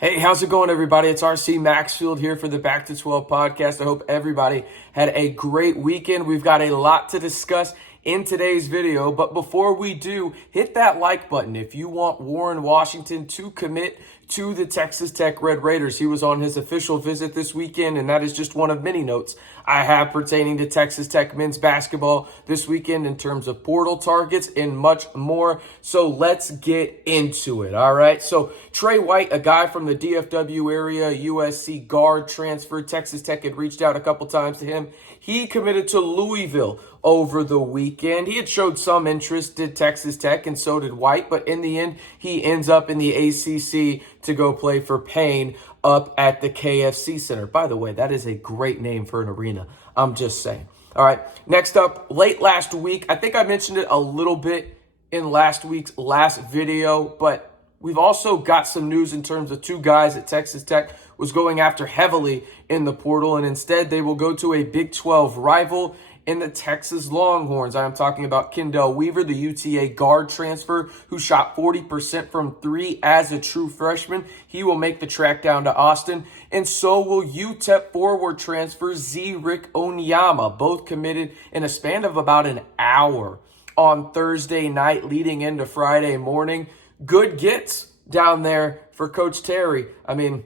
Hey, how's it going, everybody? It's RC Maxfield here for the Back to 12 podcast. I hope everybody had a great weekend. We've got a lot to discuss in today's video, but before we do, hit that like button if you want Warren Washington to commit to the Texas Tech Red Raiders. He was on his official visit this weekend, and that is just one of many notes I have pertaining to Texas Tech men's basketball this weekend in terms of portal targets and much more. So let's get into it, all right? So Trey White, a guy from the DFW area, USC guard transfer. Texas Tech had reached out a couple times to him. He committed to Louisville over the weekend. He had showed some interest, did Texas Tech, and so did White, but in the end, he ends up in the ACC to go play for Payne up at the KFC Center. By the way, that is a great name for an arena. I'm just saying. All right, next up, late last week, I think I mentioned it a little bit in last week's last video, but we've also got some news in terms of two guys that Texas Tech was going after heavily in the portal, and instead they will go to a Big 12 rival in the Texas Longhorns. I am talking about Kendall Weaver, the UTA guard transfer who shot 40% from three as a true freshman. He will make the trek down to Austin, and so will UTEP forward transfer Rick Onyama, both committed in a span of about an hour on Thursday night leading into Friday morning. Good gets down there for Coach Terry. I mean,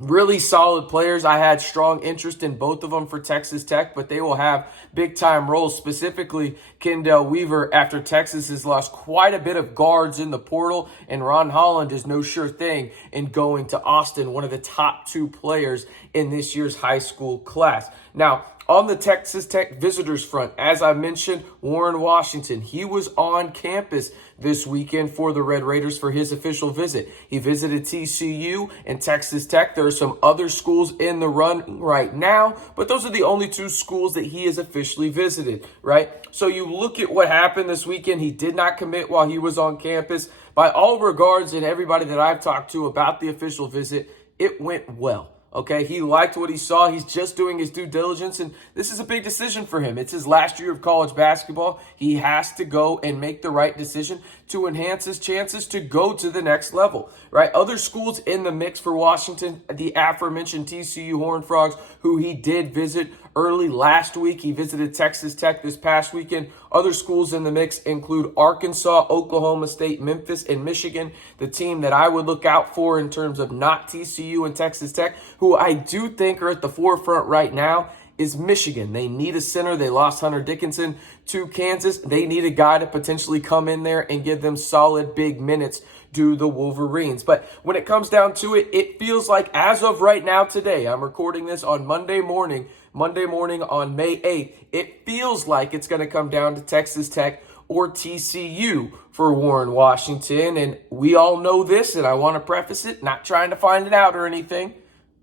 really solid players. I had strong interest in both of them for Texas Tech, but they will have big-time roles, specifically Kendall Weaver, after Texas has lost quite a bit of guards in the portal, and Ron Holland is no sure thing in going to Austin, one of the top two players in this year's high school class. Now, on the Texas Tech visitors front, as I mentioned, Warren Washington, he was on campus this weekend for the Red Raiders for his official visit. He visited TCU and Texas Tech. There are some other schools in the run right now, but those are the only two schools that he has officially visited, right? So you look at what happened this weekend. He did not commit while he was on campus. By all regards, and everybody that I've talked to about the official visit, it went well. Okay, he liked what he saw. He's just doing his due diligence, and this is a big decision for him. It's his last year of college basketball. He has to go and make the right decision to enhance his chances to go to the next level, right? Other schools in the mix for Washington, the aforementioned TCU Horned Frogs, who he did visit early last week. He visited Texas Tech this past weekend. Other schools in the mix include Arkansas, Oklahoma State, Memphis, and Michigan. The team that I would look out for in terms of not TCU and Texas Tech, who I do think are at the forefront right now, is Michigan. They need a center. They lost Hunter Dickinson to Kansas. They need a guy to potentially come in there and give them solid big minutes to the Wolverines. But when it comes down to it, it feels like as of right now today, I'm recording this on Monday morning on May 8th, it feels like it's going to come down to Texas Tech or TCU for Warren Washington. And we all know this, and I want to preface it, not trying to find it out or anything,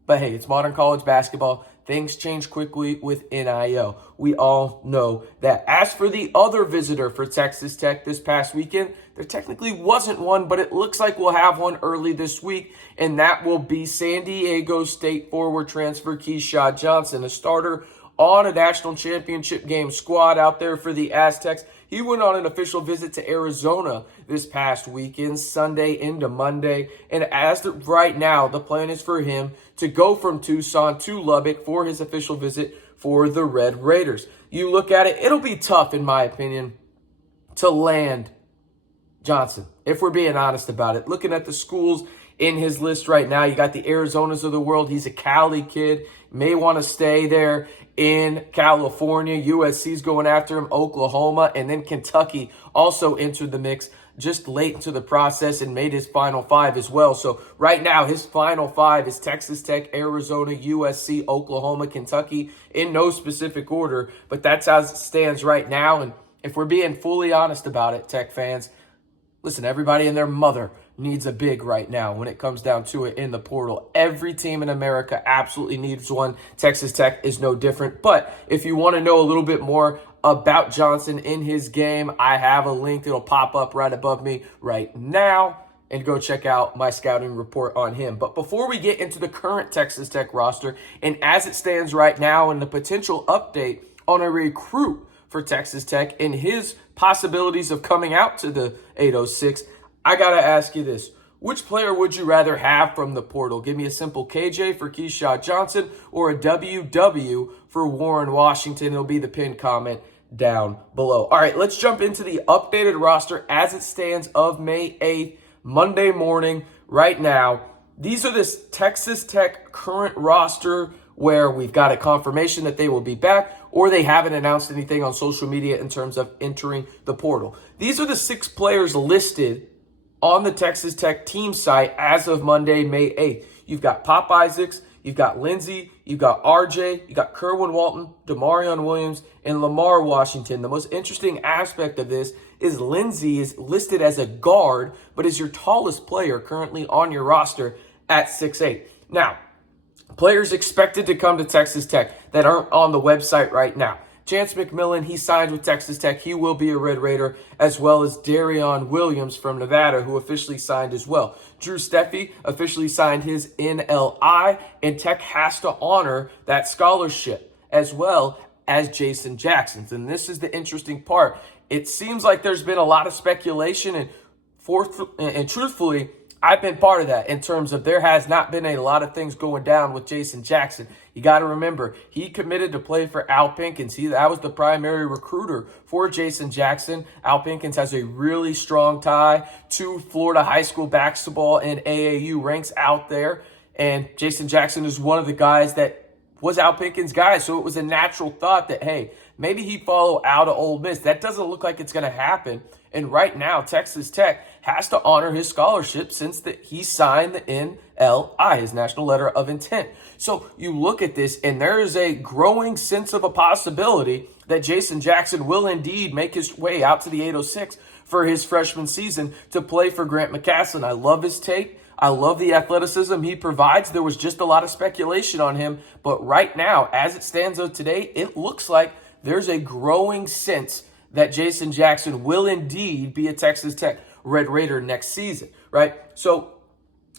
but hey, it's modern college basketball. Things change quickly with NIL. We all know that. As for the other visitor for Texas Tech this past weekend, there technically wasn't one, but it looks like we'll have one early this week, and that will be San Diego State forward transfer KeShad Johnson, a starter on a national championship game squad out there for the Aztecs. He went on an official visit to Arizona this past weekend, Sunday into Monday. And as of right now, the plan is for him to go from Tucson to Lubbock for his official visit for the Red Raiders. You look at it, it'll be tough, in my opinion, to land Johnson, if we're being honest about it. Looking at the schools in his list right now, you got the Arizonas of the world. He's a Cali kid, may want to stay there in California. USC's going after him, Oklahoma, and then Kentucky also entered the mix just late into the process and made his final five as well. So right now, his final five is Texas Tech, Arizona, USC, Oklahoma, Kentucky, in no specific order, but that's how it stands right now. And if we're being fully honest about it, Tech fans, listen, everybody and their mother needs a big right now when it comes down to it in the portal. Every team in America absolutely needs one. Texas Tech is no different. But if you want to know a little bit more about Johnson in his game, I have a link that'll pop up right above me right now. And go check out my scouting report on him. But before we get into the current Texas Tech roster, and as it stands right now, and the potential update on a recruit for Texas Tech and his possibilities of coming out to the 806, I got to ask you this. Which player would you rather have from the portal? Give me a simple KJ for KeShad Johnson or a WW for Warren Washington. It'll be the pinned comment down below. All right, let's jump into the updated roster as it stands of May 8th, Monday morning, right now. These are this Texas Tech current roster where we've got a confirmation that they will be back, or they haven't announced anything on social media in terms of entering the portal. These are the 6 players listed on the Texas Tech team site as of Monday, May 8th. You've got Pop Isaacs, you've got Lindsey, you've got RJ, you got Kerwin Walton, Demarion Williams, and Lamar Washington. The most interesting aspect of this is Lindsey is listed as a guard, but is your tallest player currently on your roster at 6'8". Now, players expected to come to Texas Tech that aren't on the website right now. Chance McMillan, he signed with Texas Tech. He will be a Red Raider, as well as Demarion Williams from Nevada, who officially signed as well. Drew Steffi officially signed his NLI, and Tech has to honor that scholarship, as well as Jason Jackson's. And this is the interesting part. It seems like there's been a lot of speculation, and truthfully, I've been part of that in terms of there has not been a lot of things going down with Jason Jackson. You got to remember, he committed to play for Al Pinkins. That was the primary recruiter for Jason Jackson. Al Pinkins has a really strong tie to Florida high school basketball and AAU ranks out there. And Jason Jackson is one of the guys that was Al Pinkins' guy. So it was a natural thought that, hey, maybe he'd follow out of Ole Miss. That doesn't look like it's going to happen. And right now, Texas Tech has to honor his scholarship since he signed the NLI, his National Letter of Intent. So you look at this, and there is a growing sense of a possibility that Jason Jackson will indeed make his way out to the 806 for his freshman season to play for Grant McCasland. I love his tape. I love the athleticism he provides. There was just a lot of speculation on him. But right now, as it stands out today, it looks like there's a growing sense that Jason Jackson will indeed be a Texas Tech Red Raider next season, right? So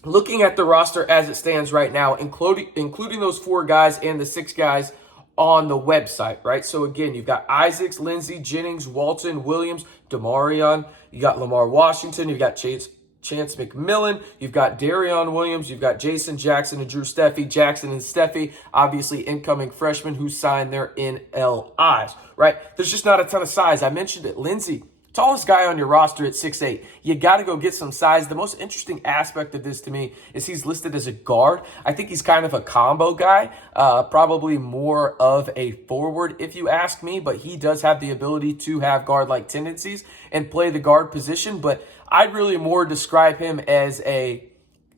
looking at the roster as it stands right now, including those 4 guys and the 6 guys on the website, right? So again, you've got Isaacs, Lindsey, Jennings, Walton, Williams, Demarion, you got Lamar Washington, you've got Chance McMillan, you've got Demarion Williams, you've got Jason Jackson and Drew Steffi. Jackson and Steffi, obviously incoming freshmen who signed their NLIs, right? There's just not a ton of size. I mentioned it. Lindsey, tallest guy on your roster at 6'8". You got to go get some size. The most interesting aspect of this to me is he's listed as a guard. I think he's kind of a combo guy, probably more of a forward if you ask me, but he does have the ability to have guard-like tendencies and play the guard position. But I'd really more describe him as a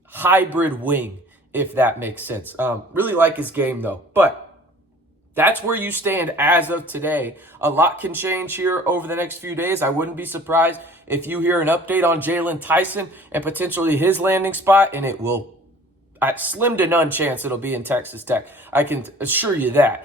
hybrid wing, if that makes sense. Really like his game, though. But that's where you stand as of today. A lot can change here over the next few days. I wouldn't be surprised if you hear an update on Jalen Tyson and potentially his landing spot, and it will, at slim to none chance, it'll be in Texas Tech. I can assure you that.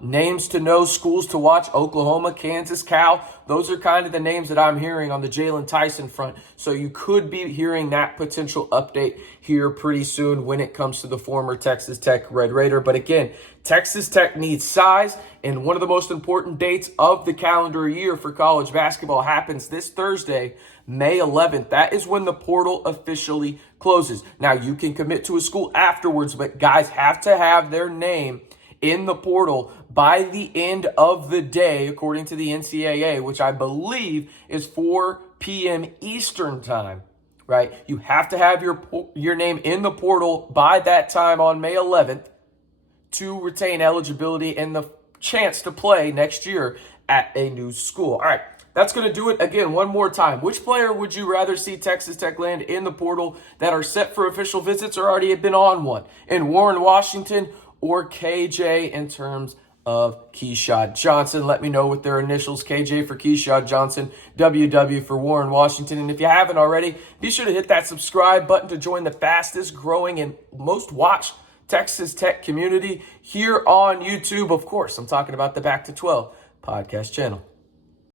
Names to know, schools to watch: Oklahoma, Kansas, Cal. Those are kind of the names that I'm hearing on the Jalen Tyson front. So you could be hearing that potential update here pretty soon when it comes to the former Texas Tech Red Raider. But again, Texas Tech needs size, and one of the most important dates of the calendar year for college basketball happens this Thursday, May 11th. That is when the portal officially closes. Now, you can commit to a school afterwards, but guys have to have their name in the portal by the end of the day, according to the NCAA, which I believe is 4 p.m. Eastern time, right? You have to have your name in the portal by that time on May 11th to retain eligibility and the chance to play next year at a new school. All right, that's going to do it. Again, one more time. Which player would you rather see Texas Tech land in the portal that are set for official visits or already have been on one? In Warren Washington or KJ in terms of KeShad Johnson? Let me know with their initials: KJ for KeShad Johnson, WW for Warren Washington. And if you haven't already, be sure to hit that subscribe button to join the fastest growing and most watched Texas Tech community here on YouTube. Of course, I'm talking about the Back to 12 podcast channel.